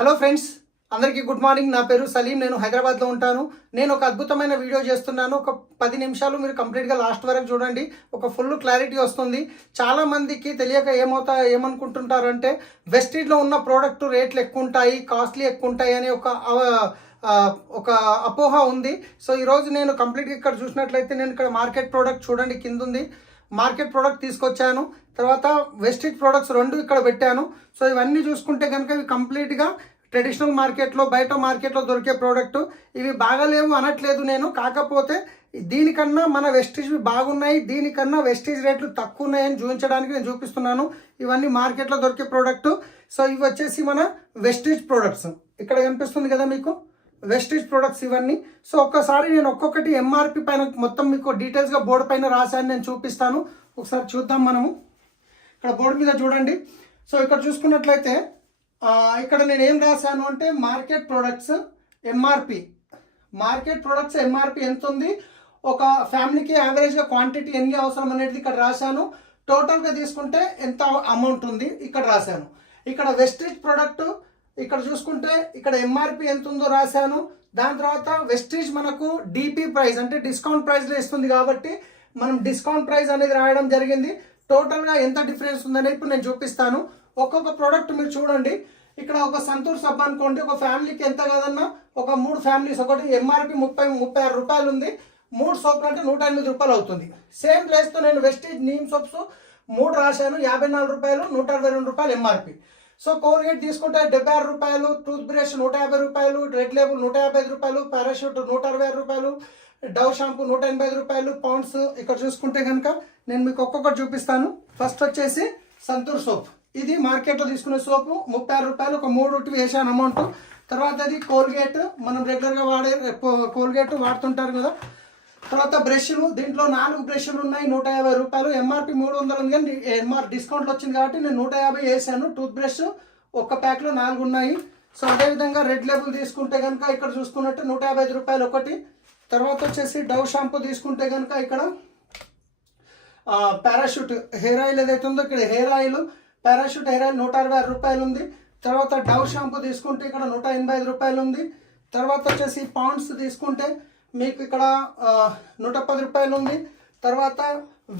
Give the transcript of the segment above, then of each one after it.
Hello friends, అందరికీ good morning. నా పేరు సలీం. నేను హైదరాబాద్లో ఉంటాను. నేను ఒక అద్భుతమైన వీడియో చేస్తున్నాను. ఒక 10 నిమిషాలు మీరు కంప్లీట్గా లాస్ట్ వరకు చూడండి. ఒక ఫుల్ క్లారిటీ వస్తుంది. చాలామందికి తెలియక ఏమనుకుంటుంటారంటే వెస్టీజ్లో ఉన్న ప్రోడక్ట్ రేట్లు ఎక్కువ ఉంటాయి, కాస్ట్లీ ఎక్కువ ఉంటాయి అనే ఒక అపోహ ఉంది. సో ఈరోజు నేను కంప్లీట్గా ఇక్కడ చూసినట్లయితే నేను ఇక్కడ మార్కెట్ ప్రోడక్ట్ చూడండి కింద ఉంది. మార్కెట్ ప్రోడక్ట్ తీసుకొచ్చాను. తర్వాత వెస్టీజ్ ప్రోడక్ట్స్ 2 ఇక్కడ పెట్టాను. సో ఇవన్నీ చూసుకుంటే కనుక ఇవి కంప్లీట్గా ట్రెడిషనల్ మార్కెట్లో బయట మార్కెట్లో దొరికే ప్రోడక్ట్. ఇవి బాగాలేవు అనట్లేదు నేను, కాకపోతే దీనికన్నా మన వెస్టీజ్వి బాగున్నాయి, దీనికన్నా వెస్టీజ్ రేట్లు తక్కువ ఉన్నాయని చూపించడానికి నేను చూపిస్తున్నాను. ఇవన్నీ మార్కెట్లో దొరికే ప్రోడక్ట్. సో ఇవి వచ్చేసి మన వెస్టీజ్ ప్రోడక్ట్స్. ఇక్కడ కనిపిస్తుంది కదా మీకు వెస్టీజ్ ప్రొడక్ట్స్ ఇవన్నీ. సో ఒక్కసారి నేను ఒక్కొక్కటి ఎంఆర్పి పైన మొత్తం మీకు డీటెయిల్స్గా బోర్డు పైన రాశాను, నేను చూపిస్తాను. ఒకసారి చూద్దాం మనము. ఇక్కడ బోర్డు మీద చూడండి. సో ఇక్కడ చూసుకున్నట్లయితే ఇక్కడ నేను ఏం రాశాను అంటే market products MRP. Market products MRP ఎంత ఉంది, ఒక ఫ్యామిలీకి యావరేజ్గా క్వాంటిటీ ఎన్ని అవసరం అనేది ఇక్కడ రాశాను. టోటల్గా తీసుకుంటే ఎంత అమౌంట్ ఉంది ఇక్కడ రాశాను. ఇక్కడ వెస్టీజ్ ప్రొడక్ట్ ఇక్కడ చూసుకుంటే ఇక్కడ ఎంఆర్పి ఎంత ఉందో రాశాను. దాని తర్వాత వెస్టీజ్ మనకు డిపి ప్రైస్ అంటే డిస్కౌంట్ ప్రైస్లో ఇస్తుంది కాబట్టి మనం డిస్కౌంట్ ప్రైస్ అనేది రాయడం జరిగింది. టోటల్గా ఎంత డిఫరెన్స్ ఉందనేది ఇప్పుడు నేను చూపిస్తాను. ఒక్కొక్క ప్రోడక్ట్ మీరు చూడండి. ఇక్కడ ఒక సంతూర్ సబ్బు అనుకోండి, ఒక ఫ్యామిలీకి ఎంత కదన్నా ఒక 3 ఫ్యామిలీస్, ఒకటి ఎంఆర్పి 36 రూపాయలు ఉంది. 3 సోపులు అంటే 108 రూపాయలు అవుతుంది. సేమ్ ప్లేస్తో నేను వెస్టీజ్ నీమ్ సోప్స్ 3 రాశాను, 54 రూపాయలు, 122 రూపాయలు ఎంఆర్పి. సో కోల్గేట్ తీసుకుంటే 76 రూపాయలు, టూత్ బ్రష్ 150 రూపాయలు, రెడ్ లేబుల్ 155 రూపాయలు, పారాషూట్ 160 రూపాయలు, డవ్ షాంపూ 180 రూపాయలు, పౌండ్స్. ఇక్కడ చూసుకుంటే కనుక నేను మీకు ఒక్కొక్కటి చూపిస్తాను. ఫస్ట్ వచ్చేసి సంతూర్ సోప్. ఇది మార్కెట్లో తీసుకునే సోపు 36 రూపాయలు, ఒక 3 వేసాను అమౌంట్. తర్వాత అది కోల్గేట్, మనం రెగ్యులర్గా వాడే కోల్గేట్ వాడుతుంటారు కదా. తర్వాత బ్రష్లు, దీంట్లో 4 బ్రష్లు ఉన్నాయి, 150 రూపాయలు. ఎంఆర్పి 300 ఉంది కానీ డిస్కౌంట్లో వచ్చింది కాబట్టి నేను 150 వేసాను. టూత్ బ్రష్ ఒక్క ప్యాక్లో 4 ఉన్నాయి. సో అదేవిధంగా రెడ్ లేబుల్ తీసుకుంటే కనుక ఇక్కడ చూసుకున్నట్టు 155 రూపాయలు ఒకటి. తర్వాత వచ్చేసి డవ్ షాంపూ తీసుకుంటే కనుక ఇక్కడ పారాషూట్ హెయిర్ ఆయిల్ ఏదైతే ఉందో ఇక్కడ hair oil, parachute hair oil 166 రూపాయలు ఉంది. తర్వాత డవ్ షాంపూ తీసుకుంటే ఇక్కడ 185 రూపాయలు ఉంది. తర్వాత వచ్చేసి పౌండ్స్ తీసుకుంటే మీకు ఇక్కడ 110 రూపాయలు ఉంది. తర్వాత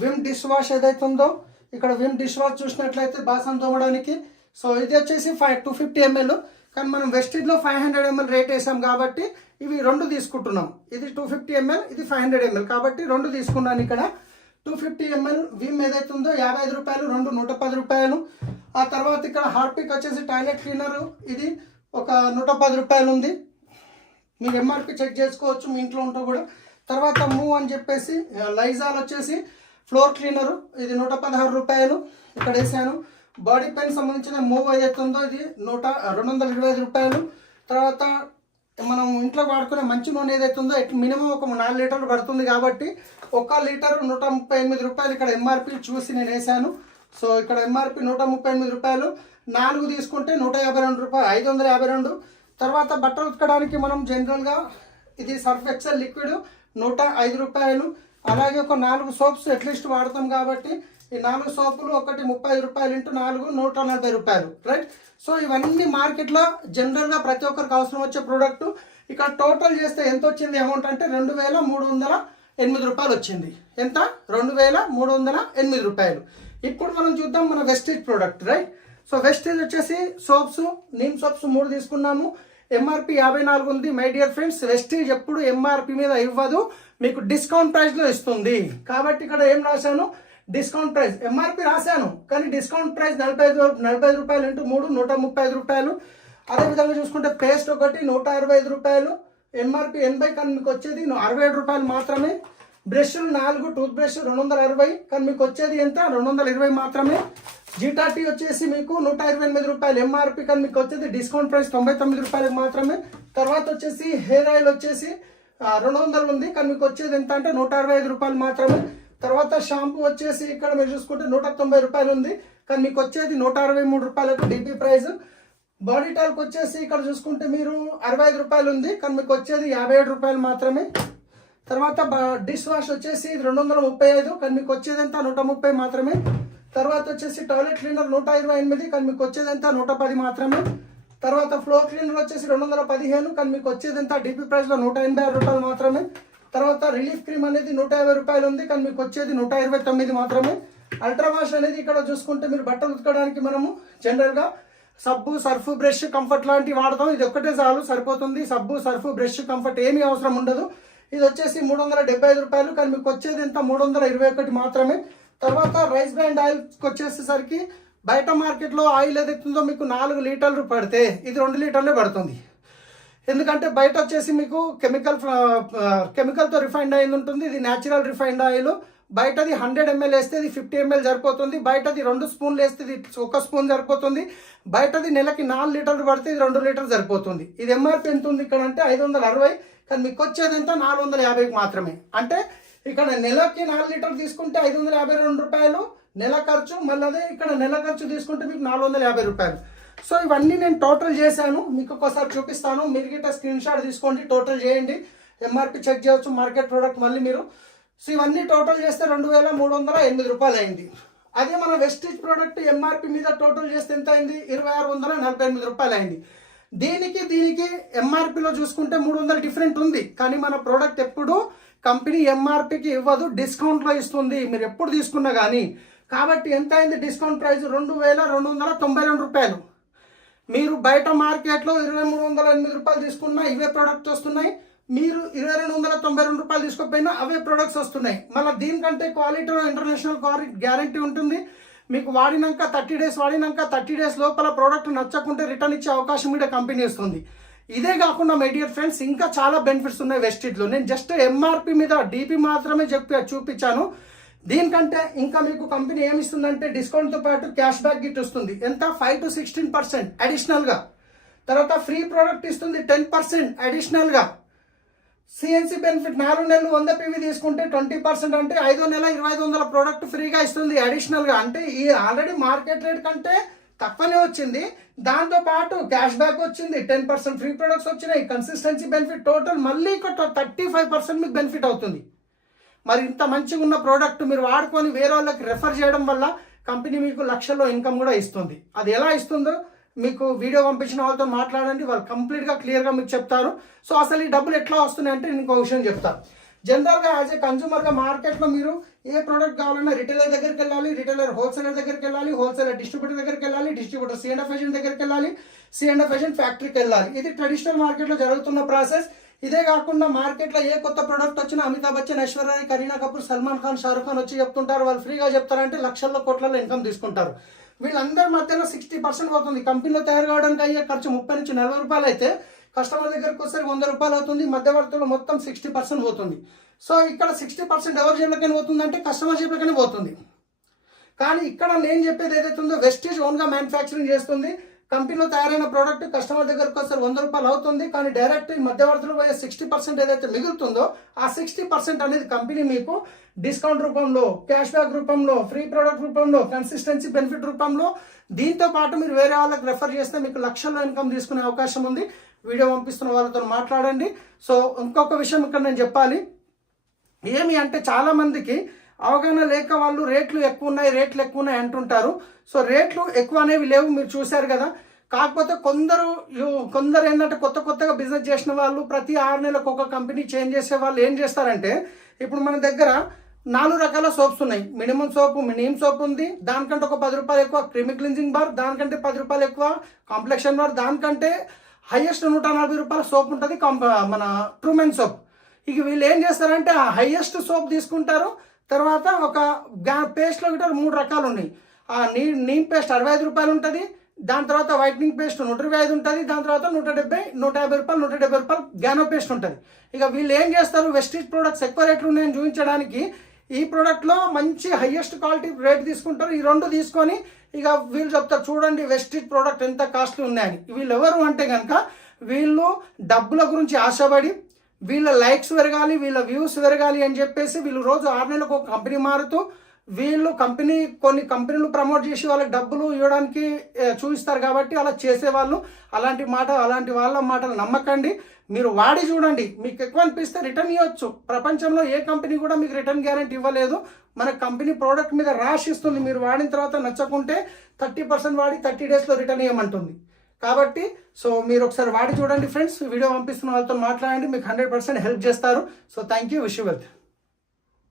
విమ్ డిష్ వాష్ ఏదైతే ఉందో ఇక్కడ విమ్ డిష్ వాష్ చూసినట్లయితే బాసన్ తోమడానికి. సో ఇది వచ్చేసి 250 ml, కానీ మనం వెస్టీజ్లో 500 ml రేట్ వేసాం కాబట్టి ఇవి 2 తీసుకుంటున్నాం. ఇది 250 ml, ఇది 500 ml కాబట్టి 2 తీసుకున్నాను. ఇక్కడ 250 ml విమ్ ఏదైతే ఉందో 55 రూపాయలు, 2 110 రూపాయలు. ఆ తర్వాత ఇక్కడ హార్పిక్ వచ్చేసి టాయిలెట్ క్లీనర్, ఇది ఒక 110 రూపాయలు ఉంది. మీరు ఎంఆర్పి చెక్ చేసుకోవచ్చు మీ ఇంట్లో ఉంటూ కూడా. తర్వాత మూవ్ అని చెప్పేసి లైజాల్ వచ్చేసి ఫ్లోర్ క్లీనరు, ఇది 116 రూపాయలు ఇక్కడ వేసాను. బాడీ పెయిన్ సంబంధించిన మూవ్ ఏదైతే ఉందో ఇది 225 రూపాయలు. తర్వాత మనం ఇంట్లో వాడుకునే మంచి నూనె ఏదైతే ఉందో మినిమం ఒక 4 లీటర్లు పడుతుంది కాబట్టి 1 లీటర్ 138 రూపాయలు ఇక్కడ ఎంఆర్పి చూసి నేను వేసాను. సో ఇక్కడ ఎంఆర్పి 138 రూపాయలు. 4 తీసుకుంటే 152 రూపాయలు, 552. తర్వాత బట్టలు ఉతకడానికి మనం జనరల్గా ఇది సర్ఫ్ ఎక్సెల్ లిక్విడ్ 105 రూపాయలు. అలాగే ఒక 4 సోప్స్ అట్లీస్ట్ వాడతాం కాబట్టి ఈ 4 సోపులు ఒకటి 30 రూపాయలు ఇంటూ 4 140 రూపాయలు, రైట్. సో ఇవన్నీ మార్కెట్లో జనరల్గా ప్రతి ఒక్కరికి అవసరం వచ్చే ప్రోడక్ట్. ఇక్కడ టోటల్ చేస్తే ఎంత వచ్చింది అమౌంట్ అంటే 2308 రూపాయలు వచ్చింది. ఎంత? 2308 రూపాయలు. ఇప్పుడు మనం చూద్దాం మన Vestige product, right. So Vestige వచ్చేసి సోప్స్, నీమ్ సోప్స్ 3 తీసుకున్నాము. ఎంఆర్పి 54 ఉంది. మై డియర్ ఫ్రెండ్స్, వెస్టీజ్ ఎప్పుడు ఎంఆర్పి మీద ఇవ్వదు, మీకు డిస్కౌంట్ ప్రైస్లో ఇస్తుంది. కాబట్టి ఇక్కడ ఏం రాశాను, డిస్కౌంట్ ప్రైస్. ఎంఆర్పి రాశాను కానీ డిస్కౌంట్ ప్రైస్ 45 రూపాయలు ఇంటూ 3 135 రూపాయలు. అదేవిధంగా చూసుకుంటే పేస్ట్ ఒకటి 165 రూపాయలు, ఎంఆర్పి 80 కానీ మీకు వచ్చేది 67 రూపాయలు మాత్రమే. బ్రష్లు 4 టూత్ బ్రష్ 260 కానీ మీకు వచ్చేది ఎంత, 220 మాత్రమే. జీటాటీ వచ్చేసి మీకు 128 రూపాయలు ఎంఆర్పి కానీ మీకు వచ్చేది డిస్కౌంట్ ప్రైస్ 99 రూపాయలకు మాత్రమే. తర్వాత వచ్చేసి హెయిర్ ఆయిల్ వచ్చేసి 200 ఉంది కానీ మీకు వచ్చేది ఎంత అంటే 165 రూపాయలు మాత్రమే. తర్వాత షాంపూ వచ్చేసి ఇక్కడ మీరు చూసుకుంటే 190 రూపాయలు ఉంది కానీ మీకు వచ్చేది 163 రూపాయలకు డిపి ప్రైస్. బాడీ టాల్క్ వచ్చేసి ఇక్కడ చూసుకుంటే మీరు 65 రూపాయలు ఉంది కానీ మీకు వచ్చేది 57 రూపాయలు మాత్రమే. తర్వాత డిష్ వాష్ వచ్చేసి 235 కానీ మీకు వచ్చేది ఎంత 130 మాత్రమే. తర్వాత వచ్చేసి టాయిలెట్ క్లీనర్ 128 కానీ మీకు వచ్చేది ఎంత 110 మాత్రమే. తర్వాత ఫ్లోర్ క్లీనర్ వచ్చేసి 215, కానీ మీకు వచ్చేది ఎంత డిపి ప్రైస్లో 186 రూపాయలు మాత్రమే. తర్వాత రిలీఫ్ క్రీమ్ అనేది 150 రూపాయలు ఉంది, కానీ మీకు వచ్చేది 129 మాత్రమే. అల్ట్రా వాష్ అనేది ఇక్కడ చూసుకుంటే మీరు బట్టలు ఉతకడానికి మనము జనరల్గా సబ్బు, సర్ఫ్, బ్రష్, కంఫర్ట్ లాంటివి వాడతాం. ఇది ఒక్కటే చాలు సరిపోతుంది. సబ్బు, సర్ఫ్, బ్రష్, కంఫర్ట్ ఏమీ అవసరం ఉండదు. ఇది వచ్చేసి 375 రూపాయలు, కానీ మీకు వచ్చేది ఎంత 321 మాత్రమే. తర్వాత రైస్ బ్రాండ్ ఆయిల్కి వచ్చేసేసరికి బయట మార్కెట్లో ఆయిల్ ఏదైతుందో మీకు 4 లీటర్లు పడితే ఇది 2 లీటర్లే పడుతుంది. ఎందుకంటే బయట వచ్చేసి మీకు కెమికల్తో రిఫైండ్ ఆయిల్ ఉంటుంది, ఇది న్యాచురల్ రిఫైండ్ ఆయిల్. బయటది 100 ml వేస్తే ఇది 50 ml సరిపోతుంది. బయటది 2 స్పూన్లు వేస్తే ఇది 1 స్పూన్ సరిపోతుంది. బయటది నెలకి 4 లీటర్లు పడితే ఇది 2 లీటర్లు సరిపోతుంది. ఇది ఎంఆర్పి ఎంత ఉంది ఇక్కడ అంటే 560, కానీ మీకు వచ్చేది ఎంత 450 మాత్రమే. అంటే ఇక్కడ నెలకి 4 లీటర్లు తీసుకుంటే 552 రూపాయలు నెల ఖర్చు, మళ్ళీ అదే ఇక్కడ నెల ఖర్చు తీసుకుంటే మీకు 450 రూపాయలు. సో ఇవన్నీ నేను టోటల్ చేశాను, మీకు ఒకసారి చూపిస్తాను. మీరు గిట్ట స్క్రీన్ షాట్ తీసుకోండి, టోటల్ చేయండి, ఎంఆర్పి చెక్ చేయవచ్చు, మార్కెట్ ప్రోడక్ట్ మళ్ళీ మీరు. సో ఇవన్నీ టోటల్ చేస్తే 2308 రూపాయలు అయింది. అదే మన వెస్టీజ్ ప్రోడక్ట్ ఎంఆర్పి మీద టోటల్ చేస్తే ఎంత అయింది 2648 రూపాయలు అయింది. దీనికి ఎంఆర్పిలో చూసుకుంటే 300 డిఫరెంట్ ఉంది, కానీ మన ప్రోడక్ట్ ఎప్పుడు కంపెనీ ఎంఆర్పికి ఇవ్వదు, డిస్కౌంట్లో ఇస్తుంది మీరు ఎప్పుడు తీసుకున్నా కానీ. కాబట్టి ఎంత అయింది డిస్కౌంట్ ప్రైస్ 2292 రూపాయలు. మీరు బయట మార్కెట్లో 2308 రూపాయలు తీసుకున్నా ఇవే ప్రోడక్ట్స్ వస్తున్నాయి, మీరు 2292 రూపాయలు తీసుకోకపోయినా అవే ప్రొడక్ట్స్ వస్తున్నాయి. మళ్ళీ దీనికంటే క్వాలిటీలో ఇంటర్నేషనల్ క్వాలిటీ గ్యారంటీ ఉంటుంది. మీకు వాడినాక 30 డేస్ వాడినాక 30 డేస్ లోపల ప్రోడక్ట్ నచ్చకుంటే రిటర్న్ ఇచ్చే అవకాశం కూడా కంపెనీ ఇస్తుంది. ఇదే కాకుండా మై డియర్ ఫ్రెండ్స్ ఇంకా చాలా బెనిఫిట్స్ ఉన్నాయి వెస్టీజ్లో. నేను జస్ట్ ఎంఆర్పి మీద డిపి మాత్రమే చూపించాను. దీనికంటే ఇంకా మీకు కంపెనీ ఏమి ఇస్తుందంటే డిస్కౌంట్తో పాటు క్యాష్ బ్యాక్ గిట్ వస్తుంది. ఎంత 5 to 16% అడిషనల్గా. తర్వాత ఫ్రీ ప్రోడక్ట్ ఇస్తుంది 10% అడిషనల్గా. సిఎన్సి బెనిఫిట్ 4 నెలలు 100 PV తీసుకుంటే 20%, అంటే 5వ నెల 2500 ప్రోడక్ట్ ఫ్రీగా ఇస్తుంది అడిషనల్గా. అంటే ఈ ఆల్రెడీ మార్కెట్ రేట్ కంటే తక్కువనే వచ్చింది, దాంతో పాటు క్యాష్ బ్యాక్ వచ్చింది, 10% ఫ్రీ ప్రొడక్ట్స్ వచ్చినాయి, కన్సిస్టెన్సీ బెనిఫిట్, టోటల్ మళ్ళీ 35% మీకు బెనిఫిట్ అవుతుంది. మరి ఇంత మంచిగా ఉన్న ప్రోడక్ట్ మీరు వాడుకొని వేరే వాళ్ళకి రెఫర్ చేయడం వల్ల కంపెనీ మీకు లక్షల్లో ఇన్కమ్ కూడా ఇస్తుంది. అది ఎలా ఇస్తుందో మీకు వీడియో పంపించిన వాళ్ళతో మాట్లాడండి, వాళ్ళు కంప్లీట్గా క్లియర్గా మీకు చెప్తారు. సో అసలు ఈ డబ్బులు ఎట్లా వస్తున్నాయి అంటే నేను ఇంకో విషయం చెప్తాను. జనరల్గా యాజ్ ఏ కన్జ్యూమర్గా మార్కెట్లో మీరు ఏ ప్రోడక్ట్ కావాలన్నా రిటైలర్ దగ్గరికి వెళ్ళాలి, రిటైలర్ హోల్సేలర్ దగ్గరికి వెళ్ళాలి, హోల్సేలర్ డిస్ట్రిబ్యూటర్ దగ్గరికి వెళ్ళాలి, డిస్ట్రిబ్యూటర్ C&F ఏజెంట్ దగ్గరికి వెళ్ళాలి, C&F ఏజెంట్ ఫ్యాక్టరీకి వెళ్ళాలి. ఇది ట్రెడిషనల్ మార్కెట్లో జరుగుతున్న ప్రాసెస్. ఇదే కాకుండా మార్కెట్లో ఏ కొత్త ప్రోడక్ట్ వచ్చినా అమితాబ్ బచ్చన్, ఐశ్వర్య రాయ్, కరీనా కపూర్, సల్మాన్ ఖాన్, షారుఖ్ ఖాన్ వచ్చి చెప్తుంటారు. వాళ్ళు ఫ్రీగా చెప్తారంటే లక్షల్లో కోట్లలో ఇన్కమ్ తీసుకుంటారు. వీళ్ళందరి మధ్యలో 60% పోతుంది. కంపెనీలో తయారు కావడానికి అయ్యే ఖర్చు 30 నుంచి 40 రూపాయలు అయితే కస్టమర్ దగ్గరకు వస్తే 100 రూపాయలు అవుతుంది. మధ్యవర్తులు మొత్తం 60% పోతుంది. సో ఇక్కడ 60% ఎవరి జేబులకైనా పోతుంది అంటే కస్టమర్ జేబులకైనా పోతుంది. కానీ ఇక్కడ నేను చెప్పేది ఏదైతే ఉందో వెస్టీజ్ ఓన్గా మ్యానుఫ్యాక్చరింగ్ చేస్తుంది. కంపెనీలో తయారైన ప్రోడక్ట్ కస్టమర్ దగ్గరకు వస్తే 100 రూపాయలు అవుతుంది, కానీ డైరెక్ట్ మధ్యవర్తులు పోయే 60% ఏదైతే మిగులుతుందో ఆ 60% అనేది కంపెనీ మీకు డిస్కౌంట్ రూపంలో, క్యాష్ బ్యాక్ రూపంలో, ఫ్రీ ప్రోడక్ట్ రూపంలో, కన్సిస్టెన్సీ బెనిఫిట్ రూపంలో, దీంతో పాటు మీరు వేరే వాళ్ళకి రెఫర్ చేస్తే మీకు లక్షల్లో ఇన్కమ్ తీసుకునే అవకాశం ఉంది. వీడియో పంపిస్తున్న వాళ్ళతో మాట్లాడండి. సో ఇంకొక విషయం ఇక్కడ నేను చెప్పాలి, ఏమి అంటే చాలామందికి అవగాహన లేక వాళ్ళు రేట్లు ఎక్కువ ఉన్నాయి అంటుంటారు. సో రేట్లు ఎక్కువ అనేవి లేవు, మీరు చూశారు కదా. కాకపోతే కొందరు ఏంటంటే కొత్తగా బిజినెస్ చేసిన వాళ్ళు ప్రతి 6 నెలలకు ఒక కంపెనీ చేంజ్ చేసే వాళ్ళు ఏం చేస్తారంటే, ఇప్పుడు మన దగ్గర 4 రకాల సోప్స్ ఉన్నాయి. మినిమం సోప్, నీమ్ సోప్ ఉంది, దానికంటే ఒక 10 రూపాయలు ఎక్కువ క్రీమీ క్లిన్జింగ్ బార్, దానికంటే 10 రూపాయలు ఎక్కువ కాంప్లెక్షన్ బార్, దానికంటే హైయెస్ట్ 140 రూపాయల సోప్ ఉంటుంది మన ట్రూమెన్ సోప్. ఇక వీళ్ళు ఏం చేస్తారంటే ఆ హైయెస్ట్ సోప్ తీసుకుంటారు. తర్వాత ఒక పేస్ట్లో గిట్ట 3 రకాలు ఉన్నాయి. ఆ నీమ్ పేస్ట్ 65 రూపాయలు ఉంటుంది, దాని తర్వాత వైట్నింగ్ పేస్ట్ 125 ఉంటుంది, దాని తర్వాత 170, 150 రూపాయలు, 170 రూపాయలు గ్యానో పేస్ట్ ఉంటుంది. ఇక వీళ్ళు ఏం చేస్తారు, వెస్టీజ్ ప్రొడక్ట్స్ ఎక్కువ రేట్లు ఉన్నాయని చూపించడానికి ఈ ప్రోడక్ట్లో మంచి హైయెస్ట్ క్వాలిటీ రేట్ తీసుకుంటారు. ఈ 2 తీసుకొని ఇక వీళ్ళు చెప్తారు చూడండి వెస్టీజ్ ప్రోడక్ట్ ఎంత కాస్ట్లీ ఉన్నాయని. వీళ్ళు ఎవరు అంటే కనుక వీళ్ళు డబ్బుల గురించి ఆశపడి వీళ్ళ లైక్స్ పెరగాలి, వీళ్ళ వ్యూస్ పెరగాలి అని చెప్పేసి వీళ్ళు రోజు 6 నెలలకు ఒక కంపెనీ మారుతూ వీళ్ళు కొన్ని కంపెనీలు ప్రమోట్ చేసి వాళ్ళకి డబ్బులు ఇవ్వడానికి చూపిస్తారు. కాబట్టి అలా చేసేవాళ్ళు అలాంటి వాళ్ళ మాటలు నమ్మకండి. మీరు వాడి చూడండి, మీకు ఎక్కువ అనిపిస్తే రిటర్న్ ఇవ్వచ్చు. ప్రపంచంలో ఏ కంపెనీ కూడా మీకు రిటర్న్ గ్యారెంటీ ఇవ్వలేదు. మన కంపెనీ ప్రోడక్ట్ మీద రాసి ఇస్తుంది. మీరు వాడిన తర్వాత నచ్చకుంటే 30% వాడి 30 డేస్లో రిటర్న్ ఇవ్వమంటుంది. కాబట్టి సో మీరు ఒకసారి వాడి చూడండి ఫ్రెండ్స్, వీడియో పంపిస్తున్న వాళ్ళతో మాట్లాడండి, మీకు 100% హెల్ప్ చేస్తారు. So thank you, wish you wealth.